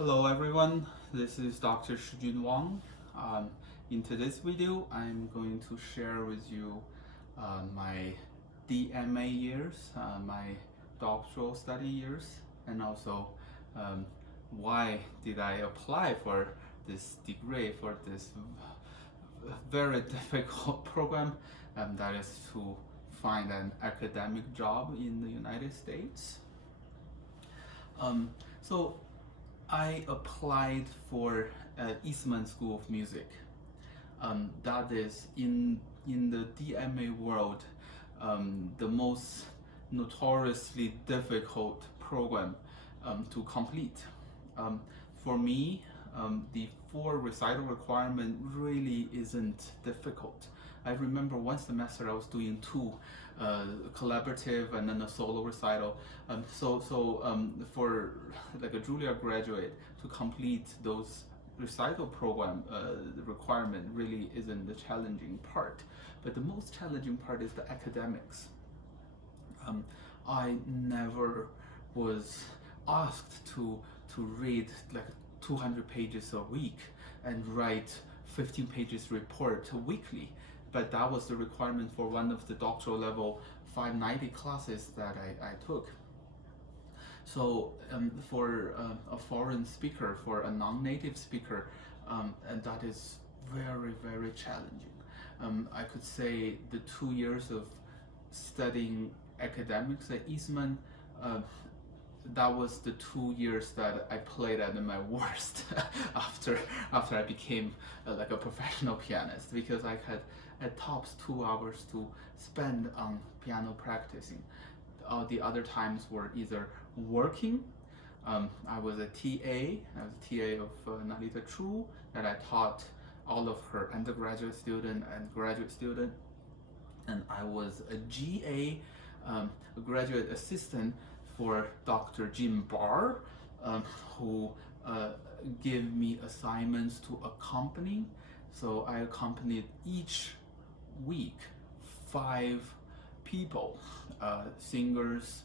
Hello everyone, this is Dr. Shijun Wang. In today's video, I'm going to share with you my DMA years, my doctoral study years, and also why did I apply for this degree, for this very difficult program, that is to find an academic job in the United States. So I applied for Eastman School of Music. That is in the DMA world, the most notoriously difficult program to complete. For me, the 4 recital requirement really isn't difficult. I remember one semester I was doing 2 collaborative and then a solo recital. For like a Juilliard graduate to complete those recital program, the requirement really isn't the challenging part. But the most challenging part is the academics. I never was asked to read like 200 pages a week and write 15 pages report weekly, but that was the requirement for one of the doctoral level 590 classes that I took. So for a foreign speaker, for a non-native speaker, and that is very, very challenging. I could say the 2 years of studying academics at Eastman, that was the 2 years that I played at my worst after I became like a professional pianist, because I had at tops 2 hours to spend on piano practicing. All the other times were either working. I was a TA. I was a TA of Nalita Chu, that I taught all of her undergraduate student and graduate student, and I was a GA, a graduate assistant for Dr. Jim Barr, who gave me assignments to accompany. So I accompanied each week 5 people, singers,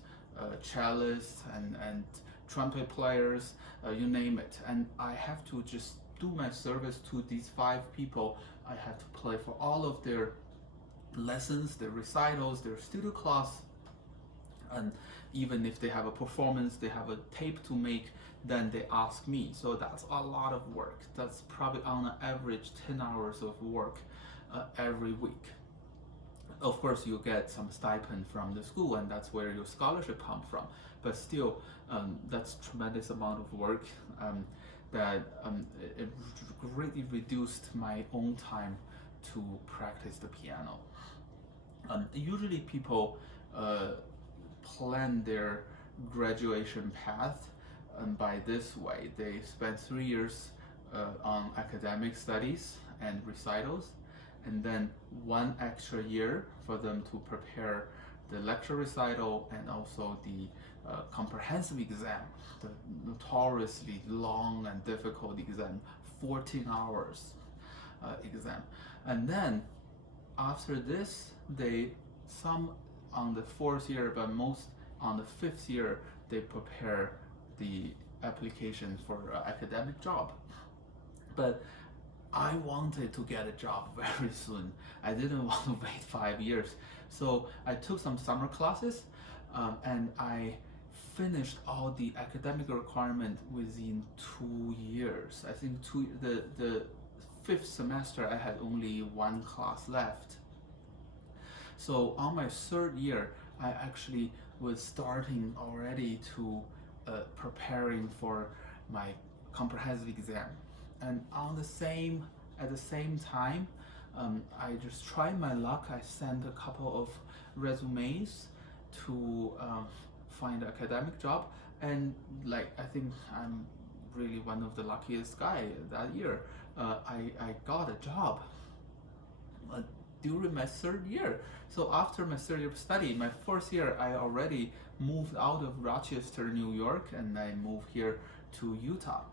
cellists, and trumpet players, you name it. And I have to just do my service to these 5 people. I have to play for all of their lessons, their recitals, their studio class, and even if they have a performance, they have a tape to make, then they ask me. So that's a lot of work. That's probably on an average 10 hours of work every week. Of course, you get some stipend from the school, and that's where your scholarship comes from. But still, that's tremendous amount of work that it greatly reduced my own time to practice the piano. Usually people plan their graduation path by this way. They spend 3 years on academic studies and recitals, and then 1 extra year for them to prepare the lecture recital and also the comprehensive exam, the notoriously long and difficult exam, 14 hours exam. And then after this, some on the 4th year, but most on the 5th year, they prepare the application for an academic job. But I wanted to get a job very soon. I didn't want to wait 5 years. So I took some summer classes, and I finished all the academic requirement within 2 years. I think the 5th semester I had only 1 class left. So on my 3rd year, I actually was starting already to preparing for my comprehensive exam. And at the same time, I just tried my luck. I sent a couple of resumes to find an academic job, and like I think I'm really one of the luckiest guy that year. I got a job during my 3rd year. So after my 3rd year of study, my 4th year, I already moved out of Rochester, New York, and I moved here to Utah.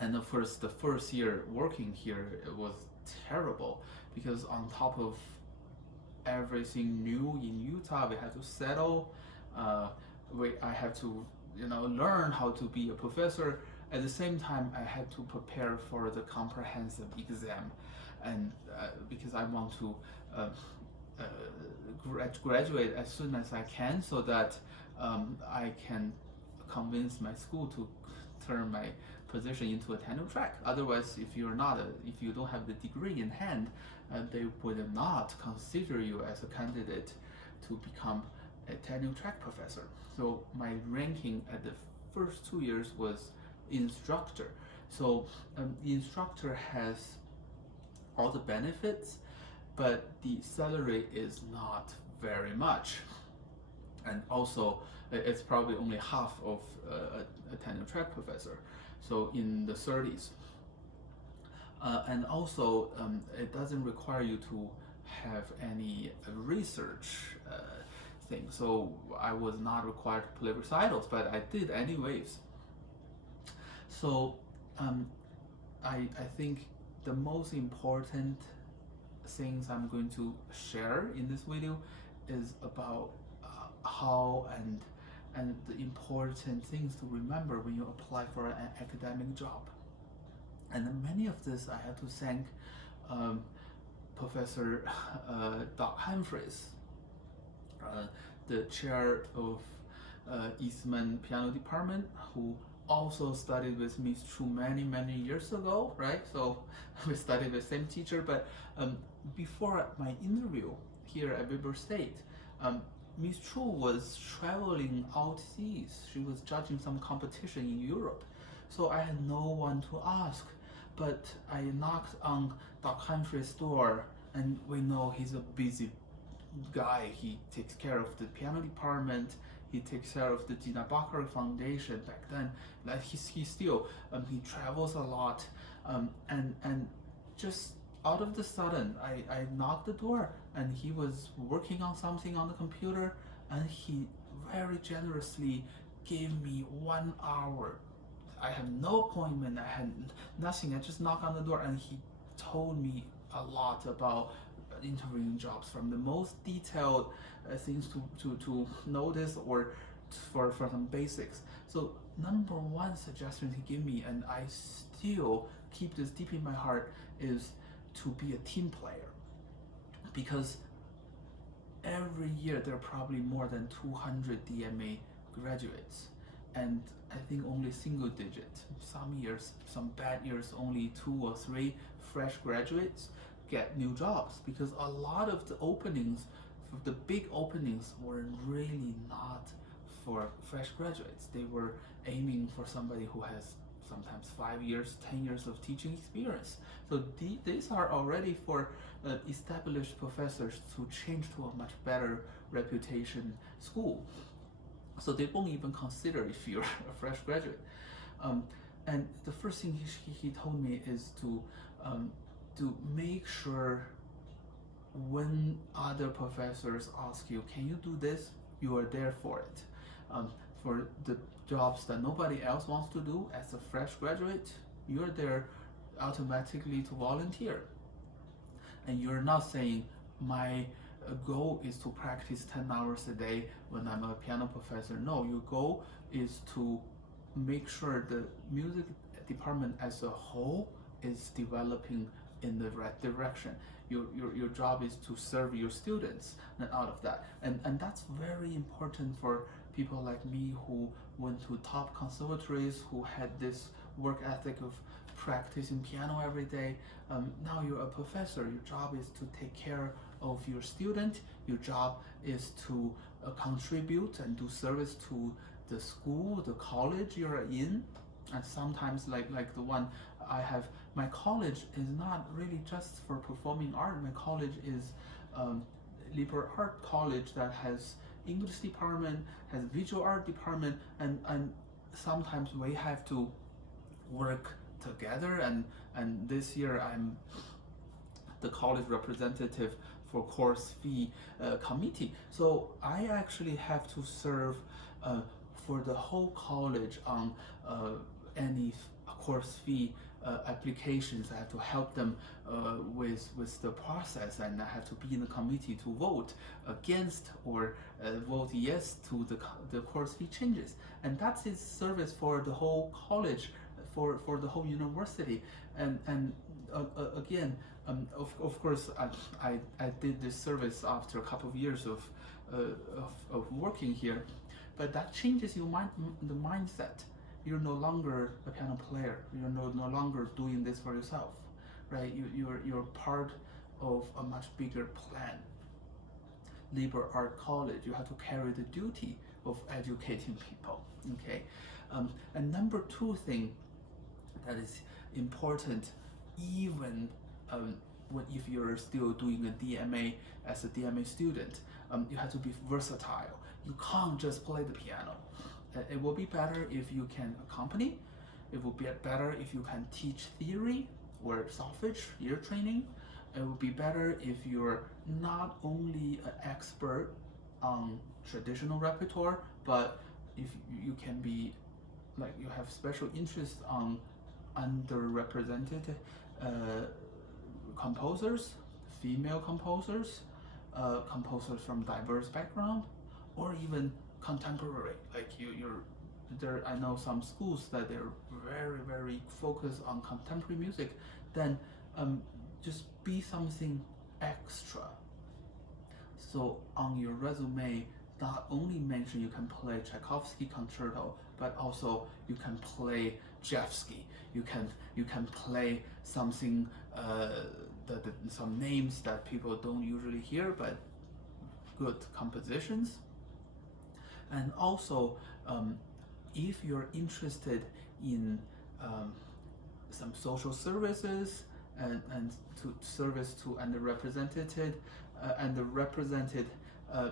And of course, the 1st year working here, it was terrible, because on top of everything new in Utah, we had to settle. I have to learn how to be a professor. At the same time, I had to prepare for the comprehensive exam, and because I want to uh, uh, graduate as soon as I can, so that I can convince my school to turn my position into a tenure track. Otherwise, if you don't have the degree in hand, they would not consider you as a candidate to become a tenure track professor. So my ranking at the first 2 years was instructor. So instructor has all the benefits, but the salary is not very much, and also it's probably only half of a tenure track professor, so in the 30s. And also, it doesn't require you to have any research thing. So I was not required to play recitals, but I did anyways. So I think the most important things I'm going to share in this video is about how and the important things to remember when you apply for an academic job. And many of this I have to thank Professor Doc Humphreys, the chair of Eastman Piano Department, who also studied with Miss Chu many years ago, right? So we studied with the same teacher, but before my interview here at Weber State, Miss Chu was traveling overseas. She was judging some competition in Europe. So I had no one to ask, but I knocked on Doc Humphrey's door, and we know he's a busy guy. He takes care of the piano department. He takes care of the Gina Bacher Foundation back then. Like he still he travels a lot, and just out of the sudden, I knocked the door, and he was working on something on the computer, and he very generously gave me 1 hour. I had no appointment, I had nothing, I just knocked on the door, and he told me a lot about interviewing jobs, from the most detailed things to notice, or for some basics. So number one suggestion he gave me, and I still keep this deep in my heart, is to be a team player. Because every year there are probably more than 200 DMA graduates, and I think only single digit. Some years, some bad years, only 2 or 3 fresh graduates get new jobs, because a lot of the openings, the big openings, were really not for fresh graduates. They were aiming for somebody who has sometimes 5 years, 10 years of teaching experience. So these are already for established professors to change to a much better reputation school. So they won't even consider if you're a fresh graduate. And the first thing he told me is to make sure when other professors ask you, can you do this? You are there for it. For the jobs that nobody else wants to do as a fresh graduate, you're there automatically to volunteer. And you're not saying, my goal is to practice 10 hours a day when I'm a piano professor. No, your goal is to make sure the music department as a whole is developing in the right direction. Your job is to serve your students, and out of that. And that's very important for people like me who went to top conservatories, who had this work ethic of practicing piano every day. Now you're a professor. Your job is to take care of your student. Your job is to contribute and do service to the school, the college you're in. And sometimes, like the one I have, my college is not really just for performing art. My college is liberal art college that has English department, has visual art department, and sometimes we have to work together. And this year I'm the college representative for course fee committee. So I actually have to serve for the whole college on any course fee applications. I have to help them with the process, and I have to be in the committee to vote against or vote yes to the course fee changes. And that's his service for the whole college, for the whole university. And again, of course, I did this service after a couple of years of working here, but that changes the mindset. You're no longer a piano player. You're no longer doing this for yourself, right? You're part of a much bigger plan. Liberal Art College, you have to carry the duty of educating people. Okay, and number two thing that is important, even if you're still doing a DMA as a DMA student, you have to be versatile. You can't just play the piano. It will be better if you can accompany. It will be better if you can teach theory or solfege, ear training. It would be better if you're not only an expert on traditional repertoire, but if you can be, like, you have special interest on underrepresented composers, female composers, composers from diverse background, or even contemporary. Like you're there. I know some schools that they're very focused on contemporary music. Then just be something extra. So on your resume, not only mention you can play Tchaikovsky concerto, but also you can play Jeffsky. You can play something some names that people don't usually hear, but good compositions. And also, if you're interested in some social services and to service to underrepresented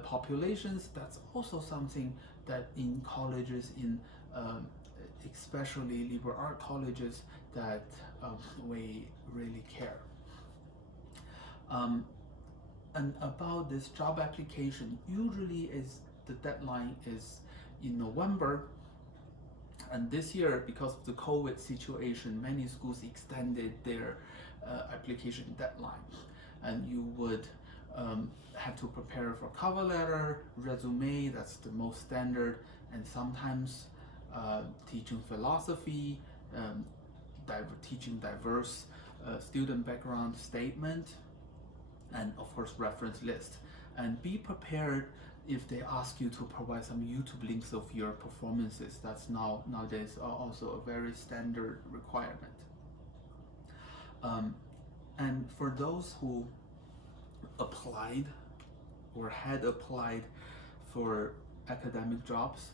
populations, that's also something that in colleges, in especially liberal art colleges, that we really care. And about this job application, usually the deadline is in November. And this year, because of the COVID situation, many schools extended their application deadline. And you would have to prepare for cover letter, resume, that's the most standard, and sometimes teaching philosophy, teaching diverse student background statement, and of course reference list. And be prepared if they ask you to provide some YouTube links of your performances. That's nowadays also a very standard requirement. And for those who applied or had applied for academic jobs,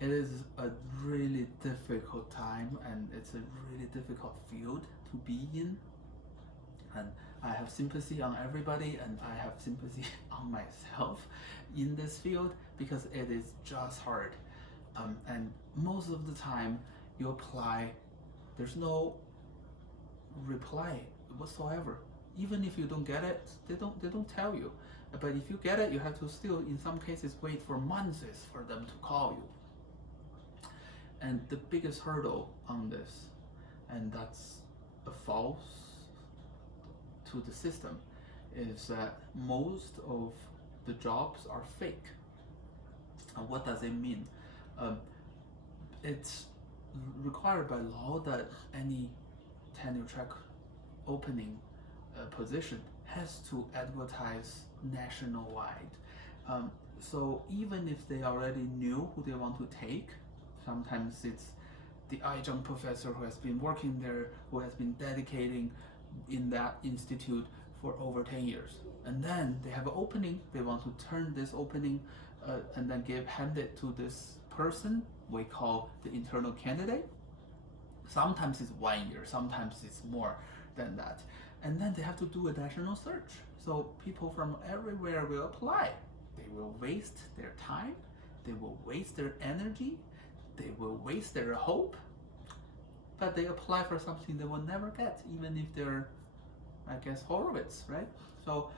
it is a really difficult time, and it's a really difficult field to be in. And I have sympathy on everybody, and I have sympathy on myself in this field, because it is just hard. And most of the time you apply, there's no reply whatsoever. Even if you don't get it, they don't tell you. But if you get it, you have to still, in some cases, wait for months for them to call you. And the biggest hurdle on this, and that's a false to the system, is that most of the jobs are fake. And what does it mean? It's required by law that any tenure track opening position has to advertise nationwide. So even if they already knew who they want to take, sometimes it's the adjunct professor who has been working there, who has been dedicating in that institute for over 10 years. And then they have an opening, they want to turn this opening and then hand it to this person we call the internal candidate. Sometimes it's 1 year, sometimes it's more than that. And then they have to do a national search. So people from everywhere will apply. They will waste their time, they will waste their energy, they will waste their hope, but they apply for something they will never get, even if they're, I guess, Horowitz, right? So,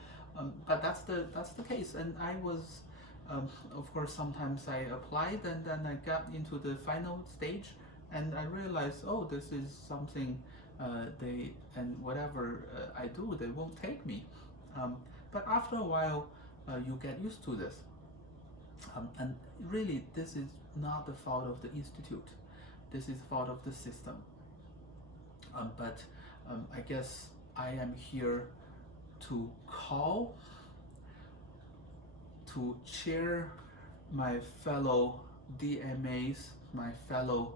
but that's the case. And I was, of course, sometimes I applied and then I got into the final stage, and I realized, oh, this is something and whatever I do, they won't take me. But after a while, you get used to this. And really, this is not the fault of the institute. This is the fault of the system. But I guess I am here to call, to cheer my fellow DMAs, my fellow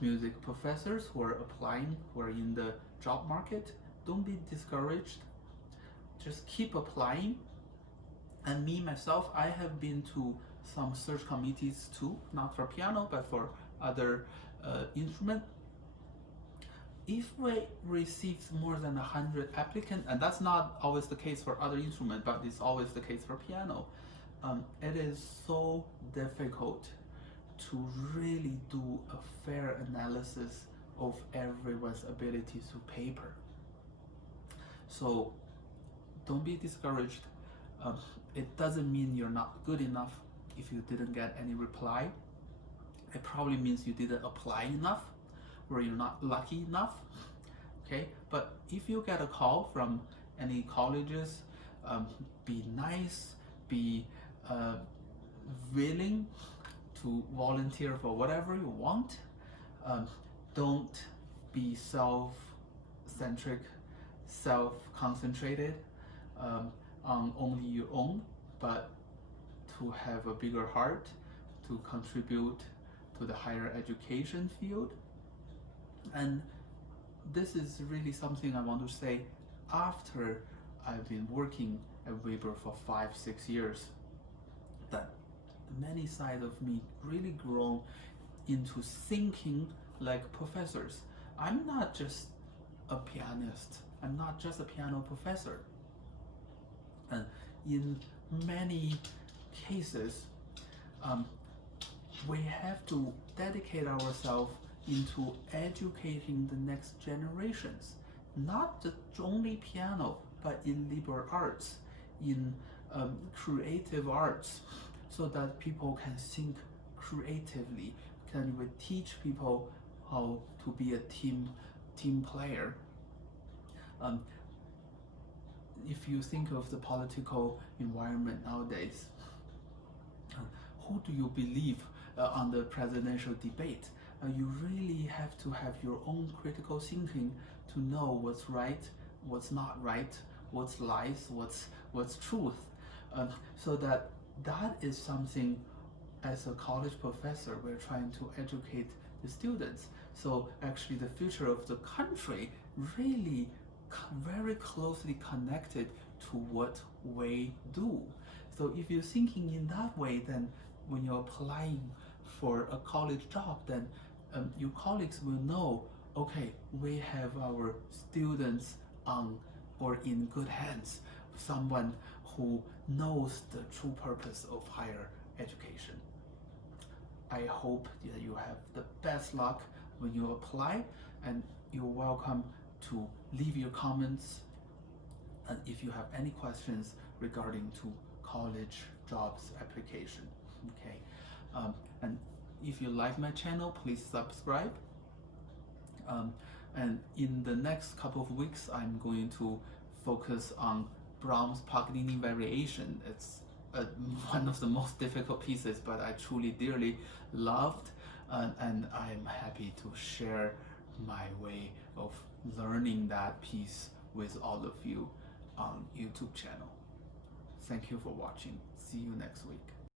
music professors who are applying, who are in the job market. Don't be discouraged. Just keep applying. And me, myself, I have been to some search committees too, not for piano, but for other instrument. If we receive more than 100 applicants, and that's not always the case for other instruments, but it's always the case for piano, it is so difficult to really do a fair analysis of everyone's abilities to paper. So don't be discouraged. It doesn't mean you're not good enough if you didn't get any reply. It probably means you didn't apply enough, or you're not lucky enough. Okay, but if you get a call from any colleges, be nice, be willing to volunteer for whatever you want. Don't be self-centric, self-concentrated on only your own, but to have a bigger heart, to contribute to the higher education field. And this is really something I want to say after I've been working at Weber for 5-6 years, that many sides of me really grown into thinking like professors. I'm not just a pianist, I'm not just a piano professor. And in many cases, we have to dedicate ourselves into educating the next generations, not just only piano, but in liberal arts, in creative arts, so that people can think creatively. Can we teach people how to be a team player? If you think of the political environment nowadays, who do you believe on the presidential debate? You really have to have your own critical thinking to know what's right, what's not right, what's lies, what's truth. So that is something, as a college professor, we're trying to educate the students. So actually the future of the country really very closely connected to what we do. So if you're thinking in that way, then when you're applying for a college job, then your colleagues will know, okay, we have our students on or in good hands, someone who knows the true purpose of higher education. I hope that you have the best luck when you apply, and you're welcome to leave your comments and if you have any questions regarding to college jobs application. Okay, and if you like my channel, please subscribe. And in the next couple of weeks, I'm going to focus on Brahms' Paganini variation. It's one of the most difficult pieces, but I truly dearly loved, and I'm happy to share my way of learning that piece with all of you on YouTube channel. Thank you for watching. See you next week.